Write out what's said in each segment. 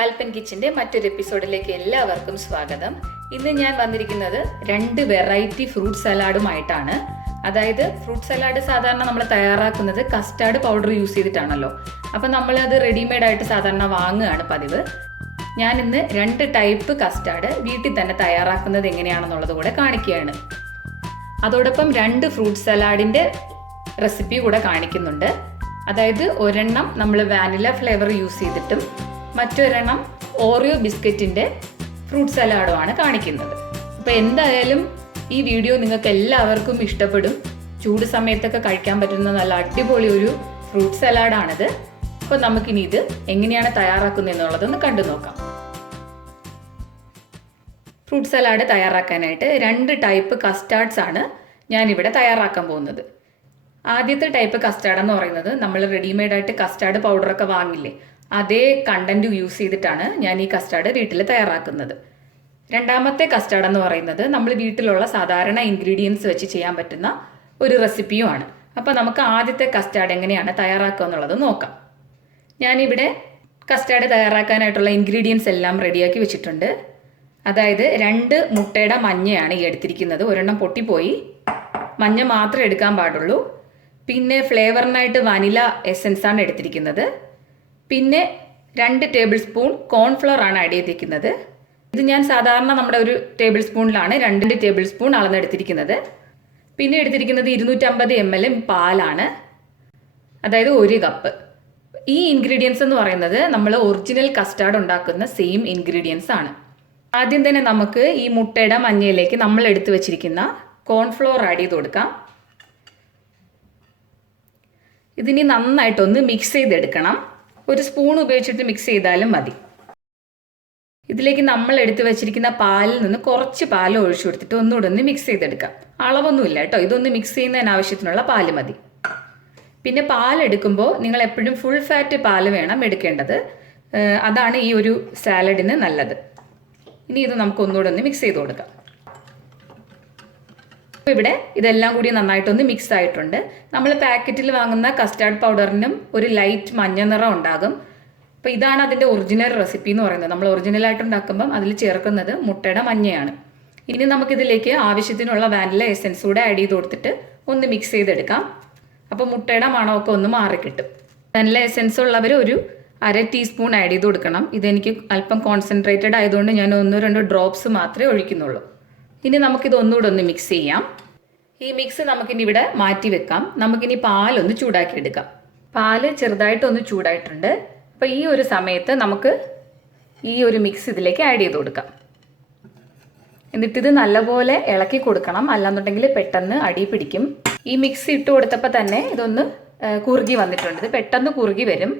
ആൽപ്പൻ കിച്ചന്റെ മറ്റൊരു എപ്പിസോഡിലേക്ക് എല്ലാവർക്കും സ്വാഗതം. ഇന്ന് ഞാൻ വന്നിരിക്കുന്നത് 2 വെറൈറ്റി ഫ്രൂട്ട് സലാഡുമായിട്ടാണ്. അതായത് ഫ്രൂട്ട് സലാഡ് സാധാരണ നമ്മൾ തയ്യാറാക്കുന്നത് കസ്റ്റാർഡ് പൗഡർ യൂസ് ചെയ്തിട്ടാണല്ലോ. അപ്പം നമ്മളത് റെഡിമെയ്ഡ് ആയിട്ട് സാധാരണ വാങ്ങുകയാണ് പതിവ്. ഞാൻ ഇന്ന് 2 ടൈപ്പ് കസ്റ്റാർഡ് വീട്ടിൽ തന്നെ തയ്യാറാക്കുന്നത് എങ്ങനെയാണെന്നുള്ളത് കൂടെ കാണിക്കുകയാണ്. അതോടൊപ്പം 2 ഫ്രൂട്ട് സലാഡിൻ്റെ റെസിപ്പി കൂടെ കാണിക്കുന്നുണ്ട്. അതായത് ഒരെണ്ണം നമ്മൾ വാനില ഫ്ലേവർ യൂസ് ചെയ്തിട്ടും മറ്റൊരെണ്ണം ഓറിയോ ബിസ്ക്കറ്റിൻ്റെ ഫ്രൂട്ട് സലാഡുമാണ് കാണിക്കുന്നത്. അപ്പോൾ എന്തായാലും ഈ വീഡിയോ നിങ്ങൾക്ക് എല്ലാവർക്കും ഇഷ്ടപ്പെടും. ചൂട് സമയത്തൊക്കെ കഴിക്കാൻ പറ്റുന്ന നല്ല അടിപൊളി ഒരു ഫ്രൂട്ട് സലാഡാണിത്. അപ്പോൾ നമുക്കിനി ഇത് എങ്ങനെയാണ് തയ്യാറാക്കുന്നത് എന്നുള്ളതൊന്ന് കണ്ടു നോക്കാം. ഫ്രൂട്ട് സലാഡ് തയ്യാറാക്കാനായിട്ട് 2 ടൈപ്പ് കസ്റ്റാർഡ്സ് ആണ് ഞാനിവിടെ തയ്യാറാക്കാൻ പോകുന്നത്. ആദ്യത്തെ ടൈപ്പ് കസ്റ്റാർഡ് എന്ന് പറയുന്നത് നമ്മൾ റെഡിമെയ്ഡായിട്ട് കസ്റ്റാർഡ് പൗഡറൊക്കെ വാങ്ങില്ലേ, അതേ കണ്ടന്റ് യൂസ് ചെയ്തിട്ടാണ് ഞാൻ ഈ കസ്റ്റാർഡ് വീട്ടിൽ തയ്യാറാക്കുന്നത്. രണ്ടാമത്തെ കസ്റ്റാർഡ് എന്ന് പറയുന്നത് നമ്മൾ വീട്ടിലുള്ള സാധാരണ ഇൻഗ്രീഡിയൻസ് വെച്ച് ചെയ്യാൻ പറ്റുന്ന ഒരു റെസിപ്പിയുമാണ്. അപ്പോൾ നമുക്ക് ആദ്യത്തെ കസ്റ്റാർഡ് എങ്ങനെയാണ് തയ്യാറാക്കുക എന്നുള്ളത് നോക്കാം. ഞാനിവിടെ കസ്റ്റാർഡ് തയ്യാറാക്കാനായിട്ടുള്ള ഇൻഗ്രീഡിയൻസ് എല്ലാം റെഡിയാക്കി വെച്ചിട്ടുണ്ട്. അതായത് 2 മുട്ടയുടെ മഞ്ഞയാണ് ഈ എടുത്തിരിക്കുന്നത്. ഒരെണ്ണം പൊട്ടിപ്പോയി, മഞ്ഞ മാത്രമേ എടുക്കാൻ പാടുള്ളൂ. പിന്നെ ഫ്ലേവറിനായിട്ട് വനില എസൻസ് ആണ് എടുത്തിരിക്കുന്നത്. പിന്നെ 2 ടേബിൾ സ്പൂൺ കോൺഫ്ലവർ ആണ് ആഡ് ചെയ്തിരിക്കുന്നത്. ഇത് ഞാൻ സാധാരണ നമ്മുടെ ഒരു ടേബിൾ സ്പൂണിലാണ് 2 ടേബിൾ സ്പൂൺ അളന്നെടുത്തിരിക്കുന്നത്. പിന്നെ എടുത്തിരിക്കുന്നത് 250 ml പാലാണ്, അതായത് 1 കപ്പ്. ഈ ഇൻഗ്രീഡിയൻസ് എന്ന് പറയുന്നത് നമ്മൾ ഒറിജിനൽ കസ്റ്റാർഡ് ഉണ്ടാക്കുന്ന സെയിം ഇൻഗ്രീഡിയൻസ് ആണ്. ആദ്യം തന്നെ നമുക്ക് ഈ മുട്ടയുടെ മഞ്ഞയിലേക്ക് നമ്മൾ എടുത്തു വെച്ചിരിക്കുന്ന കോൺഫ്ലവർ ആഡ് ചെയ്ത് കൊടുക്കാം. ഇതിനി നന്നായിട്ടൊന്ന് മിക്സ് ചെയ്തെടുക്കണം. ഒരു സ്പൂൺ ഉപയോഗിച്ചിട്ട് മിക്സ് ചെയ്താലും മതി. ഇതിലേക്ക് നമ്മൾ എടുത്തു വെച്ചിരിക്കുന്ന പാലിൽ നിന്ന് കുറച്ച് പാൽ ഒഴിച്ചു കൊടുത്തിട്ട് ഒന്നുകൂടെ ഒന്ന് മിക്സ് ചെയ്തെടുക്കാം. അളവൊന്നുമില്ല കേട്ടോ, ഇതൊന്ന് മിക്സ് ചെയ്യുന്നതിന് ആവശ്യത്തിനുള്ള പാല് മതി. പിന്നെ പാലെടുക്കുമ്പോൾ നിങ്ങൾ എപ്പോഴും ഫുൾ ഫാറ്റ് പാല് വേണം എടുക്കേണ്ടത്. അതാണ് ഈ ഒരു സാലഡിന് നല്ലത്. ഇനി ഇത് നമുക്ക് ഒന്നുകൂടെ ഒന്ന് മിക്സ് ചെയ്ത് കൊടുക്കാം. ഇവിടെ ഇതെല്ലാം കൂടി നന്നായിട്ടൊന്ന് മിക്സ് ആയിട്ടുണ്ട്. നമ്മൾ പാക്കറ്റിൽ വാങ്ങുന്ന കസ്റ്റാർഡ് പൗഡറിനും ഒരു ലൈറ്റ് മഞ്ഞ നിറം ഉണ്ടാകും. അപ്പോൾ ഇതാണ് അതിൻ്റെ ഒറിജിനൽ റെസിപ്പി എന്ന് പറയുന്നത്. നമ്മൾ ഒറിജിനലായിട്ട് ഉണ്ടാക്കുമ്പം അതിൽ ചേർക്കുന്നത് മുട്ടയുടെ മഞ്ഞയാണ്. ഇനി നമുക്കിതിലേക്ക് ആവശ്യത്തിനുള്ള വാനില എസൻസ് കൂടെ ആഡ് ചെയ്ത് കൊടുത്തിട്ട് ഒന്ന് മിക്സ് ചെയ്തെടുക്കാം. അപ്പോൾ മുട്ടയുടെ മണമൊക്കെ ഒന്ന് മാറിക്കിട്ടും. വാനില എസൻസ് ഉള്ളവർ ഒരു 1/2 ടീസ്പൂൺ ആഡ് ചെയ്ത് കൊടുക്കണം. ഇതെനിക്ക് അല്പം കോൺസെൻട്രേറ്റഡ് ആയതുകൊണ്ട് ഞാൻ 1-2 ഡ്രോപ്സ് മാത്രമേ ഒഴിക്കുന്നുള്ളൂ. ഇനി നമുക്കിത് ഒന്നുകൂടെ ഒന്ന് മിക്സ് ചെയ്യാം. ഈ മിക്സ് നമുക്കിനി ഇവിടെ മാറ്റി വെക്കാം. നമുക്കിനി പാലൊന്ന് ചൂടാക്കി എടുക്കാം. പാല് ചെറുതായിട്ടൊന്ന് ചൂടായിട്ടുണ്ട്. അപ്പോൾ ഈ ഒരു സമയത്ത് നമുക്ക് ഈ ഒരു മിക്സ് ഇതിലേക്ക് ആഡ് ചെയ്ത് കൊടുക്കാം. എന്നിട്ടിത് നല്ലപോലെ ഇളക്കി കൊടുക്കണം, അല്ലാന്നുണ്ടെങ്കിൽ പെട്ടെന്ന് അടി പിടിക്കും. ഈ മിക്സ് ഇട്ട് കൊടുത്തപ്പോൾ തന്നെ ഇതൊന്ന് കുറുകി വന്നിട്ടുണ്ട്. ഇത് പെട്ടെന്ന് കുറുകി വരും.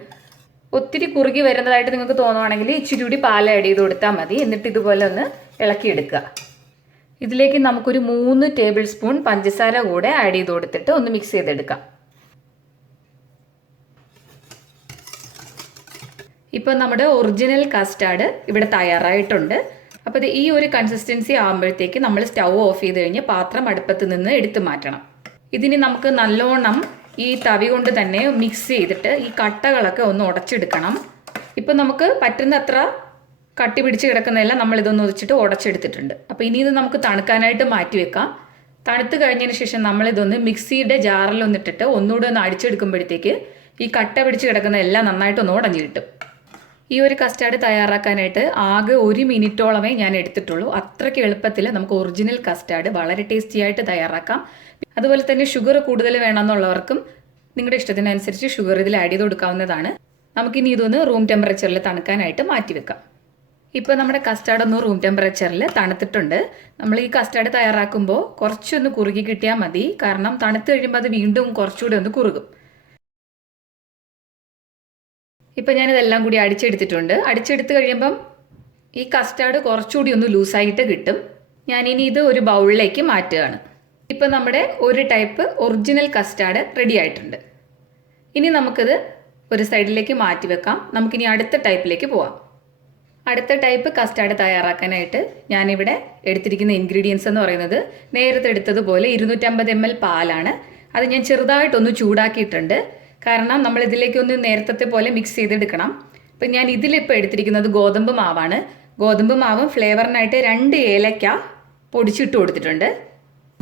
ഒത്തിരി കുറുകി വരുന്നതായിട്ട് നിങ്ങൾക്ക് തോന്നുവാണെങ്കിൽ ഇച്ചിരി കൂടി പാൽ ആഡ് ചെയ്ത് കൊടുത്താൽ മതി. എന്നിട്ട് ഇതുപോലെ ഒന്ന് ഇളക്കിയെടുക്കുക. ഇതിലേക്ക് നമുക്കൊരു 3 ടേബിൾ സ്പൂൺ പഞ്ചസാര കൂടെ ആഡ് ചെയ്ത് കൊടുത്തിട്ട് ഒന്ന് മിക്സ് ചെയ്തെടുക്കാം. ഇപ്പം നമ്മുടെ ഒറിജിനൽ കസ്റ്റാർഡ് ഇവിടെ തയ്യാറായിട്ടുണ്ട്. അപ്പോൾ ഈ ഒരു കൺസിസ്റ്റൻസി ആകുമ്പോഴത്തേക്ക് നമ്മൾ സ്റ്റൗ ഓഫ് ചെയ്ത് കഴിഞ്ഞ് പാത്രം അടുപ്പത്ത് നിന്ന് എടുത്തു മാറ്റണം. ഇതിന് നമുക്ക് നല്ലോണം ഈ തവി കൊണ്ട് തന്നെ മിക്സ് ചെയ്തിട്ട് ഈ കട്ടകളൊക്കെ ഒന്ന് ഉടച്ചെടുക്കണം. ഇപ്പം നമുക്ക് പറ്റുന്നത്ര കട്ടി പിടിച്ച് കിടക്കുന്നതെല്ലാം നമ്മൾ ഇതൊന്ന് ഒഴിച്ചിട്ട് ഉടച്ചെടുത്തിട്ടുണ്ട്. അപ്പോൾ ഇനി ഇത് നമുക്ക് തണുക്കാനായിട്ട് മാറ്റി വെക്കാം. തണുത്ത് കഴിഞ്ഞതിന് ശേഷം നമ്മളിതൊന്ന് മിക്സിയുടെ ജാറിലൊന്നിട്ടിട്ട് ഒന്നുകൂടെ ഒന്ന് അടിച്ചെടുക്കുമ്പോഴത്തേക്ക് ഈ കട്ട പിടിച്ച് കിടക്കുന്നതെല്ലാം നന്നായിട്ടൊന്ന് ഉടഞ്ഞു കിട്ടും. ഈ ഒരു കസ്റ്റാർഡ് തയ്യാറാക്കാനായിട്ട് ആകെ 1 മിനിറ്റോളമേ ഞാൻ എടുത്തിട്ടുള്ളൂ. അത്രയ്ക്ക് എളുപ്പത്തിൽ നമുക്ക് ഒറിജിനൽ കസ്റ്റാർഡ് വളരെ ടേസ്റ്റി ആയിട്ട് തയ്യാറാക്കാം. അതുപോലെ തന്നെ ഷുഗർ കൂടുതൽ വേണമെന്നുള്ളവർക്കും നിങ്ങളുടെ ഇഷ്ടത്തിനനുസരിച്ച് ഷുഗർ ഇതിൽ ആഡ് ചെയ്ത് കൊടുക്കാവുന്നതാണ്. നമുക്കിനി ഇതൊന്ന് റൂം ടെമ്പറേച്ചറിൽ തണുക്കാനായിട്ട് മാറ്റി വെക്കാം. ഇപ്പോൾ നമ്മുടെ കസ്റ്റാർഡ് ഒന്ന് റൂം ടെമ്പറേച്ചറിൽ തണുത്തിട്ടുണ്ട്. നമ്മൾ ഈ കസ്റ്റാർഡ് തയ്യാറാക്കുമ്പോൾ കുറച്ചൊന്ന് കുറുകി കിട്ടിയാൽ മതി. കാരണം തണുത്ത് കഴിയുമ്പോൾ അത് വീണ്ടും കുറച്ചുകൂടി ഒന്ന് കുറുകും. ഇപ്പം ഞാനിതെല്ലാം കൂടി അടിച്ചെടുത്തിട്ടുണ്ട്. അടിച്ചെടുത്ത് കഴിയുമ്പം ഈ കസ്റ്റാർഡ് കുറച്ചുകൂടി ഒന്ന് ലൂസായിട്ട് കിട്ടും. ഞാനിനി ഇത് ഒരു ബൗളിലേക്ക് മാറ്റുകയാണ്. ഇപ്പം നമ്മുടെ ഒരു ടൈപ്പ് ഒറിജിനൽ കസ്റ്റാർഡ് റെഡി ആയിട്ടുണ്ട്. ഇനി നമുക്കിത് ഒരു സൈഡിലേക്ക് മാറ്റി വെക്കാം. നമുക്കിനി അടുത്ത ടൈപ്പിലേക്ക് പോവാം. അടുത്ത ടൈപ്പ് കസ്റ്റാർഡ് തയ്യാറാക്കാനായിട്ട് ഞാനിവിടെ എടുത്തിരിക്കുന്ന ഇൻഗ്രീഡിയൻസ് എന്ന് പറയുന്നത് നേരത്തെ എടുത്തതുപോലെ 250 ml പാലാണ്. അത് ഞാൻ ചെറുതായിട്ടൊന്ന് ചൂടാക്കിയിട്ടുണ്ട്. കാരണം നമ്മൾ ഇതിലേക്കൊന്ന് നേരത്തെ പോലെ മിക്സ് ചെയ്തെടുക്കണം. അപ്പം ഞാൻ ഇതിലിപ്പോൾ എടുത്തിരിക്കുന്നത് ഗോതമ്പ് മാവാണ്. ഗോതമ്പ് മാവും ഫ്ലേവറിനായിട്ട് 2 ഏലക്ക പൊടിച്ചിട്ട് കൊടുത്തിട്ടുണ്ട്.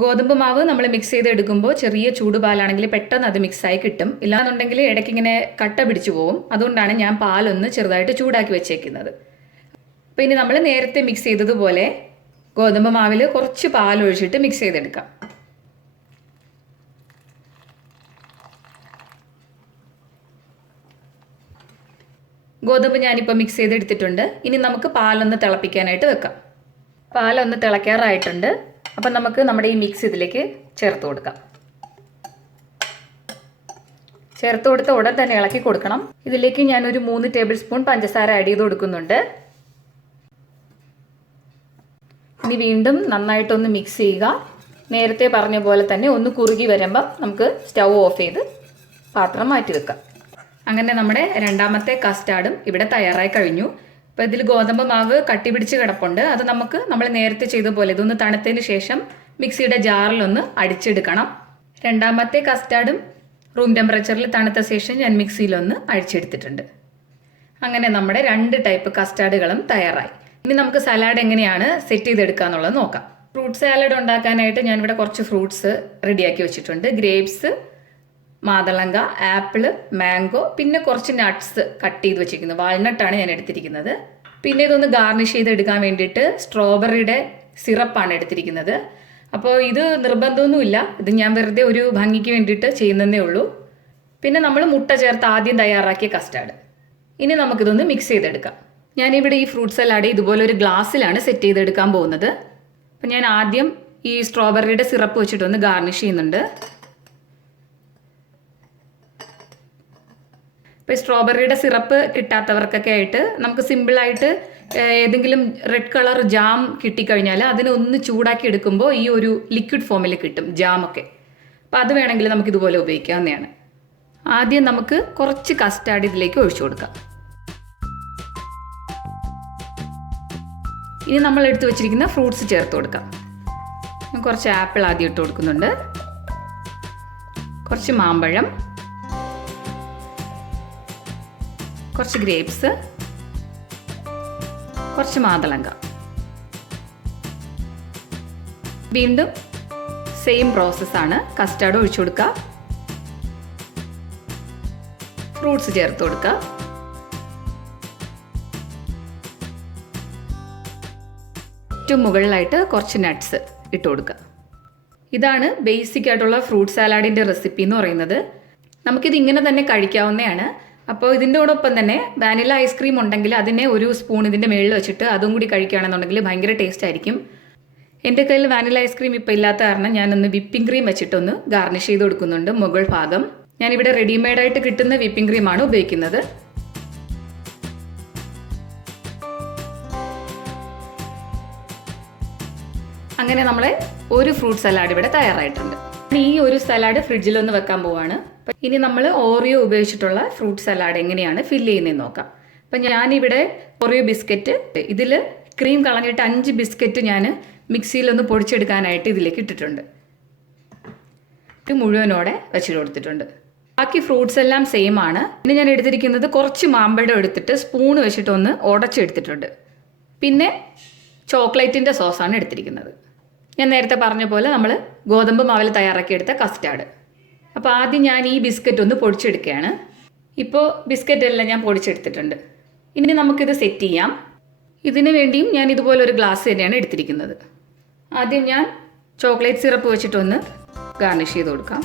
ഗോതമ്പ് മാവ് നമ്മൾ മിക്സ് ചെയ്ത് എടുക്കുമ്പോൾ ചെറിയ ചൂടുപാലാണെങ്കിൽ പെട്ടെന്ന് അത് മിക്സായി കിട്ടും. ഇല്ലാന്നുണ്ടെങ്കിൽ ഇടയ്ക്ക് ഇങ്ങനെ കട്ട പിടിച്ചു പോകും. അതുകൊണ്ടാണ് ഞാൻ പാലൊന്ന് ചെറുതായിട്ട് ചൂടാക്കി വെച്ചേക്കുന്നത്. അപ്പോൾ ഇനി നമ്മൾ നേരത്തെ മിക്സ് ചെയ്തതുപോലെ ഗോതമ്പ് മാവിൽ കുറച്ച് പാലൊഴിച്ചിട്ട് മിക്സ് ചെയ്തെടുക്കാം. ഗോതമ്പ് ഞാനിപ്പോൾ മിക്സ് ചെയ്തെടുത്തിട്ടുണ്ട്. ഇനി നമുക്ക് പാലൊന്ന് തിളപ്പിക്കാനായിട്ട് വെക്കാം. പാലൊന്ന് തിളയ്ക്കാറായിട്ടുണ്ട്. അപ്പം നമുക്ക് നമ്മുടെ ഈ മിക്സ് ഇതിലേക്ക് ചേർത്ത് കൊടുക്കാം. ചേർത്ത് കൊടുത്ത ഉടൻ തന്നെ ഇളക്കി കൊടുക്കണം. ഇതിലേക്ക് ഞാനൊരു 3 ടേബിൾ സ്പൂൺ പഞ്ചസാര ആഡ് ചെയ്ത് കൊടുക്കുന്നുണ്ട്. ഇനി വീണ്ടും നന്നായിട്ടൊന്ന് മിക്സ് ചെയ്യുക. നേരത്തെ പറഞ്ഞ പോലെ തന്നെ ഒന്ന് കുറുകി വരുമ്പം നമുക്ക് സ്റ്റൗ ഓഫ് ചെയ്ത് പാത്രം മാറ്റി വെക്കാം. അങ്ങനെ നമ്മുടെ രണ്ടാമത്തെ കസ്റ്റാർഡും ഇവിടെ തയ്യാറായി കഴിഞ്ഞു. അപ്പോൾ ഇതിൽ ഗോതമ്പ് മാവ് കട്ടി പിടിച്ച് കിടപ്പുണ്ട്. അത് നമ്മൾ നേരത്തെ ചെയ്ത പോലെ ഇതൊന്ന് തണുത്തതിന് ശേഷം മിക്സിയുടെ ജാറിലൊന്ന് അടിച്ചെടുക്കണം. രണ്ടാമത്തെ കസ്റ്റാർഡും റൂം ടെമ്പറേച്ചറിൽ തണുത്ത ശേഷം ഞാൻ മിക്സിയിലൊന്ന് അടിച്ചെടുത്തിട്ടുണ്ട്. അങ്ങനെ നമ്മുടെ 2 ടൈപ്പ് കസ്റ്റാർഡുകളും തയ്യാറായി. ഇനി നമുക്ക് സലാഡ് എങ്ങനെയാണ് സെറ്റ് ചെയ്തെടുക്കുക എന്നുള്ളത് നോക്കാം. ഫ്രൂട്ട് സാലഡ് ഉണ്ടാക്കാനായിട്ട് ഞാനിവിടെ കുറച്ച് ഫ്രൂട്ട്സ് റെഡിയാക്കി വെച്ചിട്ടുണ്ട്. ഗ്രേപ്സ്, മാതളങ്ക, ആപ്പിള്, മാംഗോ, പിന്നെ കുറച്ച് നട്ട്സ് കട്ട് ചെയ്ത് വെച്ചിരിക്കുന്നത്. വാൾനട്ടാണ് ഞാൻ എടുത്തിരിക്കുന്നത്. പിന്നെ ഇതൊന്ന് ഗാർണിഷ് ചെയ്തെടുക്കാൻ വേണ്ടിയിട്ട് സ്ട്രോബെറിയുടെ സിറപ്പാണ് എടുത്തിരിക്കുന്നത്. അപ്പോൾ ഇത് നിർബന്ധമൊന്നുമില്ല, ഇത് ഞാൻ വെറുതെ ഒരു ഭംഗിക്ക് വേണ്ടിയിട്ട് ചെയ്യുന്നതേ ഉള്ളൂ. പിന്നെ നമ്മൾ മുട്ട ചേർത്ത് ആദ്യം തയ്യാറാക്കിയ കസ്റ്റാർഡ്. ഇനി നമുക്കിതൊന്ന് മിക്സ് ചെയ്തെടുക്കാം. ഞാനിവിടെ ഈ ഫ്രൂട്ട് സലാഡ് ഇതുപോലെ ഒരു ഗ്ലാസ്സിലാണ് സെറ്റ് ചെയ്തെടുക്കാൻ പോകുന്നത്. അപ്പം ഞാൻ ആദ്യം ഈ സ്ട്രോബെറിയുടെ സിറപ്പ് വെച്ചിട്ടൊന്ന് ഗാർണിഷ് ചെയ്യുന്നുണ്ട്. ഇപ്പോൾ സ്ട്രോബെറിയുടെ സിറപ്പ് കിട്ടാത്തവർക്കൊക്കെ ആയിട്ട് നമുക്ക് സിമ്പിളായിട്ട് ഏതെങ്കിലും റെഡ് കളർ ജാം കിട്ടിക്കഴിഞ്ഞാൽ അതിനൊന്ന് ചൂടാക്കി എടുക്കുമ്പോൾ ഈ ഒരു ലിക്വിഡ് ഫോമിൽ കിട്ടും ജാമൊക്കെ. അപ്പോൾ അത് വേണമെങ്കിൽ നമുക്ക് ഇതുപോലെ ഉപയോഗിക്കാവുന്നതാണ്. ആദ്യം നമുക്ക് കുറച്ച് കസ്റ്റാർഡ് ഇതിലേക്ക് ഒഴിച്ചു കൊടുക്കാം. ഇനി നമ്മൾ എടുത്തു വെച്ചിരിക്കുന്ന ഫ്രൂട്ട്സ് ചേർത്ത് കൊടുക്കാം. കുറച്ച് ആപ്പിൾ ആദ്യം ഇട്ട് കൊടുക്കുന്നുണ്ട്, കുറച്ച് മാമ്പഴം, കുറച്ച് ഗ്രേപ്സ്, കുറച്ച് മാതളങ്ക. വീണ്ടും സെയിം പ്രോസസ്സാണ്. കസ്റ്റാർഡ് ഒഴിച്ചു കൊടുക്കുക, ഫ്രൂട്ട്സ് ചേർത്ത് കൊടുക്കുക, ഏറ്റവും മുകളിലായിട്ട് കുറച്ച് നട്ട്സ് ഇട്ട് കൊടുക്കുക. ഇതാണ് ബേസിക് ആയിട്ടുള്ള ഫ്രൂട്ട് സാലാഡിൻ്റെ റെസിപ്പി എന്ന് പറയുന്നത്. നമുക്കിത് ഇങ്ങനെ തന്നെ കഴിക്കാവുന്നതാണ്. അപ്പോൾ ഇതിൻ്റെ കൂടൊപ്പം തന്നെ വാനില ഐസ്ക്രീം ഉണ്ടെങ്കിൽ അതിനെ ഒരു സ്പൂൺ ഇതിൻ്റെ മുകളിൽ വെച്ചിട്ട് അതും കൂടി കഴിക്കുകയാണെന്നുണ്ടെങ്കിൽ ഭയങ്കര ടേസ്റ്റ് ആയിരിക്കും. എൻ്റെ കയ്യിൽ വാനില ഐസ്ക്രീം ഇപ്പോൾ ഇല്ലാത്ത കാരണം ഞാനൊന്ന് വിപ്പിംഗ് ക്രീം വെച്ചിട്ടൊന്ന് ഗാർണിഷ് ചെയ്ത് കൊടുക്കുന്നുണ്ട് മുകൾ ഭാഗം. ഞാനിവിടെ റെഡിമെയ്ഡായിട്ട് കിട്ടുന്ന വിപ്പിംഗ് ക്രീമാണ് ഉപയോഗിക്കുന്നത്. അങ്ങനെ നമ്മളെ ഒരു ഫ്രൂട്ട് സലാഡ് ഇവിടെ തയ്യാറായിട്ടുണ്ട്. ഈ ഒരു സലാഡ് ഫ്രിഡ്ജിലൊന്ന് വെക്കാൻ പോവാണ്. ഇനി നമ്മൾ ഓറിയോ ഉപയോഗിച്ചിട്ടുള്ള ഫ്രൂട്ട് സലാഡ് എങ്ങനെയാണ് ഫില്ല് ചെയ്യുന്നതെന്ന് നോക്കാം. അപ്പം ഞാനിവിടെ ഓറിയോ ബിസ്ക്കറ്റ്, ഇതിൽ ക്രീം കളഞ്ഞിട്ട് 5 ബിസ്ക്കറ്റ് ഞാൻ മിക്സിയിലൊന്ന് പൊടിച്ചെടുക്കാനായിട്ട് ഇതിലേക്ക് ഇട്ടിട്ടുണ്ട്. ഇത് മുഴുവനോടെ വെച്ചിട്ട് കൊടുത്തിട്ടുണ്ട്. ബാക്കി ഫ്രൂട്ട്സ് എല്ലാം സെയിം ആണ്. പിന്നെ ഞാൻ എടുത്തിരിക്കുന്നത് കുറച്ച് മാമ്പഴം എടുത്തിട്ട് സ്പൂൺ വെച്ചിട്ടൊന്ന് ഉടച്ചെടുത്തിട്ടുണ്ട്. പിന്നെ ചോക്ലേറ്റിൻ്റെ സോസാണ് എടുത്തിരിക്കുന്നത്. ഞാൻ നേരത്തെ പറഞ്ഞ പോലെ നമ്മൾ ഗോതമ്പ് മാവിൽ തയ്യാറാക്കിയെടുത്ത കസ്റ്റാർഡ്. അപ്പോൾ ആദ്യം ഞാൻ ഈ ബിസ്ക്കറ്റ് ഒന്ന് പൊടിച്ചെടുക്കുകയാണ്. ഇപ്പോൾ ബിസ്ക്കറ്റ് എല്ലാം ഞാൻ പൊടിച്ചെടുത്തിട്ടുണ്ട്. ഇനി നമുക്കിത് സെറ്റ് ചെയ്യാം. ഇതിന് വേണ്ടിയും ഞാൻ ഇതുപോലെ ഒരു ഗ്ലാസ് തന്നെയാണ് എടുത്തിരിക്കുന്നത്. ആദ്യം ഞാൻ ചോക്ലേറ്റ് സിറപ്പ് വെച്ചിട്ടൊന്ന് ഗാർണിഷ് ചെയ്ത് കൊടുക്കാം.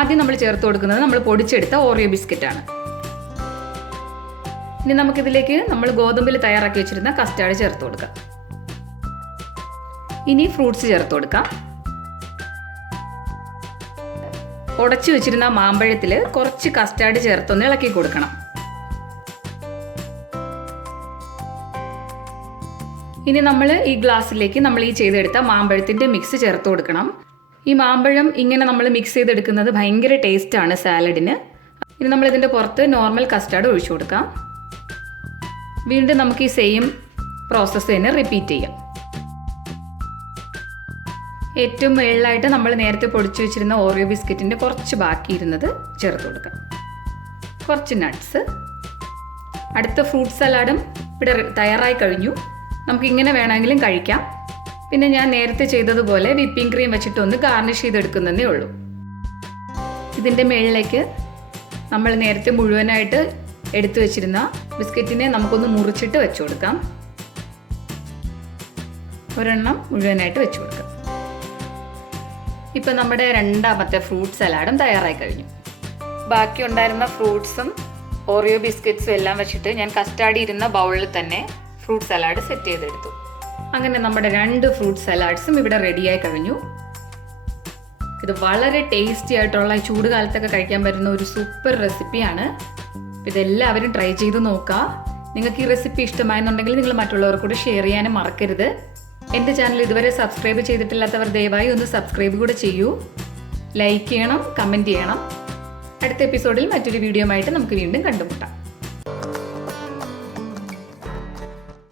ആദ്യം നമ്മൾ ചേർത്ത് കൊടുക്കുന്നത് നമ്മൾ പൊടിച്ചെടുത്ത ഓറിയോ ബിസ്ക്കറ്റാണ്. ഇനി നമുക്കിതിലേക്ക് നമ്മൾ ഗോതമ്പിൽ തയ്യാറാക്കി വെച്ചിരുന്ന കസ്റ്റാർഡ് ചേർത്ത് കൊടുക്കാം. ഇനി ഫ്രൂട്ട്സ് ചേർത്ത് കൊടുക്കാം. ഉടച്ചു വെച്ചിരുന്ന മാമ്പഴത്തിൽ കുറച്ച് കസ്റ്റാർഡ് ചേർത്തൊന്ന് ഇളക്കി കൊടുക്കണം. ഇനി നമ്മൾ ഈ ഗ്ലാസ്സിലേക്ക് നമ്മൾ ഈ ചെയ്തെടുത്ത മാമ്പഴത്തിൻ്റെ മിക്സ് ചേർത്ത് കൊടുക്കണം. ഈ മാമ്പഴം ഇങ്ങനെ നമ്മൾ മിക്സ് ചെയ്തെടുക്കുന്നത് ഭയങ്കര ടേസ്റ്റാണ് സാലഡിന്. ഇനി നമ്മൾ ഇതിൻ്റെ പുറത്ത് നോർമൽ കസ്റ്റാർഡ് ഒഴിച്ചു കൊടുക്കാം. വീണ്ടും നമുക്ക് ഈ സെയിം പ്രോസസ്സ് തന്നെ റിപ്പീറ്റ് ചെയ്യാം. ഏറ്റവും മുകളിലായിട്ട് നമ്മൾ നേരത്തെ പൊടിച്ചു വെച്ചിരുന്ന ഓറിയോ ബിസ്ക്കറ്റിൻ്റെ കുറച്ച് ബാക്കി ഇരുന്നത് ചേർത്ത് കൊടുക്കാം. കുറച്ച് നട്ട്സ്, അടുത്ത ഫ്രൂട്ട് സലാഡും ഇവിടെ തയ്യാറായി കഴിഞ്ഞു. നമുക്കിങ്ങനെ വേണമെങ്കിലും കഴിക്കാം. പിന്നെ ഞാൻ നേരത്തെ ചെയ്തതുപോലെ വിപ്പിംഗ് ക്രീം വെച്ചിട്ടൊന്ന് ഗാർണിഷ് ചെയ്തെടുക്കുന്നതേ ഉള്ളൂ. ഇതിൻ്റെ മുകളിലേക്ക് നമ്മൾ നേരത്തെ മുഴുവനായിട്ട് എടുത്തു വെച്ചിരുന്ന ബിസ്ക്കറ്റിനെ നമുക്കൊന്ന് മുറിച്ചിട്ട് വെച്ചു കൊടുക്കാം. ഒരെണ്ണം മുഴുവനായിട്ട് വെച്ചു കൊടുക്കാം. ഇപ്പം നമ്മുടെ രണ്ടാമത്തെ ഫ്രൂട്ട് സലാഡും തയ്യാറായി കഴിഞ്ഞു. ബാക്കി ഉണ്ടായിരുന്ന ഫ്രൂട്ട്സും ഓറിയോ ബിസ്ക്കറ്റ്സും എല്ലാം വെച്ചിട്ട് ഞാൻ കസ്റ്റാർഡ് ഇരുന്ന ബൗളിൽ തന്നെ ഫ്രൂട്ട് സലാഡ് സെറ്റ് ചെയ്തെടുത്തു. അങ്ങനെ നമ്മുടെ 2 ഫ്രൂട്ട് സലാഡ്സും ഇവിടെ റെഡിയായി കഴിഞ്ഞു. ഇത് വളരെ ടേസ്റ്റി ആയിട്ടുള്ള ചൂട് കാലത്തൊക്കെ കഴിക്കാൻ പറ്റുന്ന ഒരു സൂപ്പർ റെസിപ്പിയാണ്. ഇതെല്ലാവരും ട്രൈ ചെയ്ത് നോക്കുക. നിങ്ങൾക്ക് ഈ റെസിപ്പി ഇഷ്ടമായെന്നുണ്ടെങ്കിൽ നിങ്ങൾ മറ്റുള്ളവർക്ക് കൂടെ ഷെയർ ചെയ്യാനും മറക്കരുത്. എൻ്റെ ചാനൽ ഇതുവരെ സബ്സ്ക്രൈബ് ചെയ്തിട്ടില്ലാത്തവർ ദയവായി ഒന്ന് സബ്സ്ക്രൈബ് കൂടെ ചെയ്യൂ. ലൈക്ക് ചെയ്യണം, കമൻറ്റ് ചെയ്യണം. അടുത്ത എപ്പിസോഡിൽ മറ്റൊരു വീഡിയോ ആയിട്ട് നമുക്ക് വീണ്ടും കണ്ടുമുട്ടാം.